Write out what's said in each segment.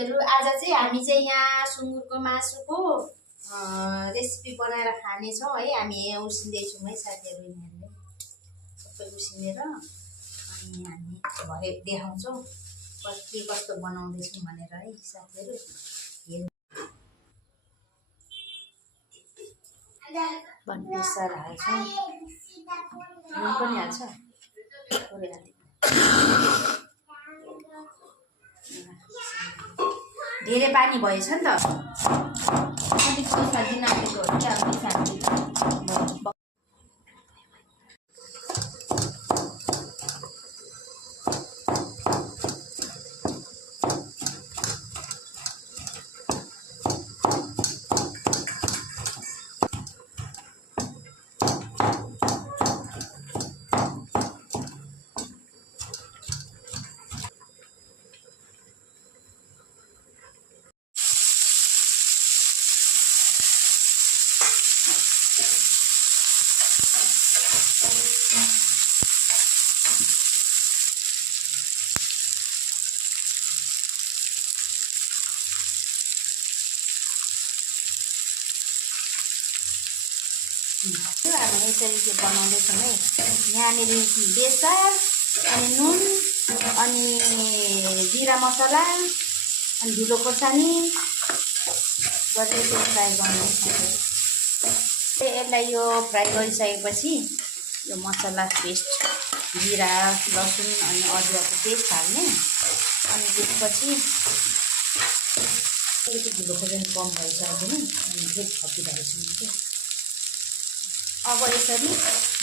आज चाहिँ हामी चाहिँ यहाँ सुँगुरको मासुको रेसिपी बनाएर खानेछौँ है। हामी उसिन्दैछौँ है साथीहरू, यिनीहरूले सबै उसिनेर अनि हामी भरे देखाउँछौँ के कस्तो बनाउँदैछौँ भनेर है साथीहरू। बेसार हाल्छौँ, नुन पनि हाल्छ, धेरै पानी भएछ नि त, अलिक पैसा दिन आएको हो क्या पैसा। हामी यसरी चाहिँ बनाउँदैछौँ है। यहाँनिर बेसार अनि नुन अनि जिरा मसला अनि धुलो खोर्सानी गरेर चाहिँ फ्राई गर्नु। यसलाई यो फ्राई गरिसकेपछि यो मसला पेस्ट जिरा लसुन अनि अदुवाको पेस्ट हाल्ने। अनि त्यसपछि धुलो खोर्सानी कम भइसक्यो अनि फेरि थपिरहेको छु। अब यसरी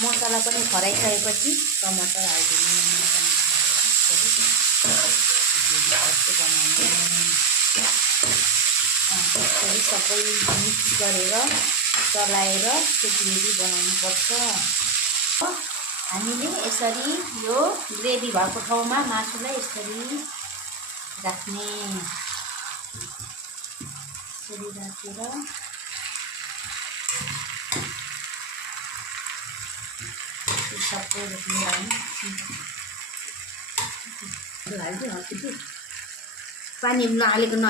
मसला पनि खराइसकेपछि टमाटर हालिदिनु। यसरी सबै मिक्स गरेर चलाएर त्यो ग्रेभी बनाउनुपर्छ। हामीले यसरी यो ग्रेभी भएको ठाउँमा मासुलाई यसरी राख्ने। यसरी राखेर सबै हाल्दियो पानी नहालेको न।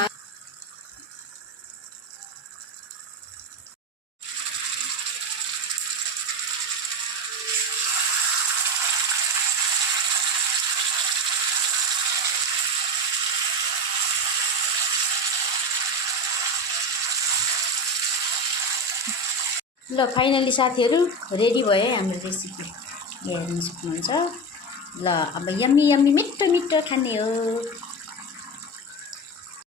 ल फाइनली साथीहरू रेडी भयो हाम्रो रेसिपी, हेर्न सक्नुहुन्छ। ल अब यम्मी यम्मी मिठो मिठो खाने हो।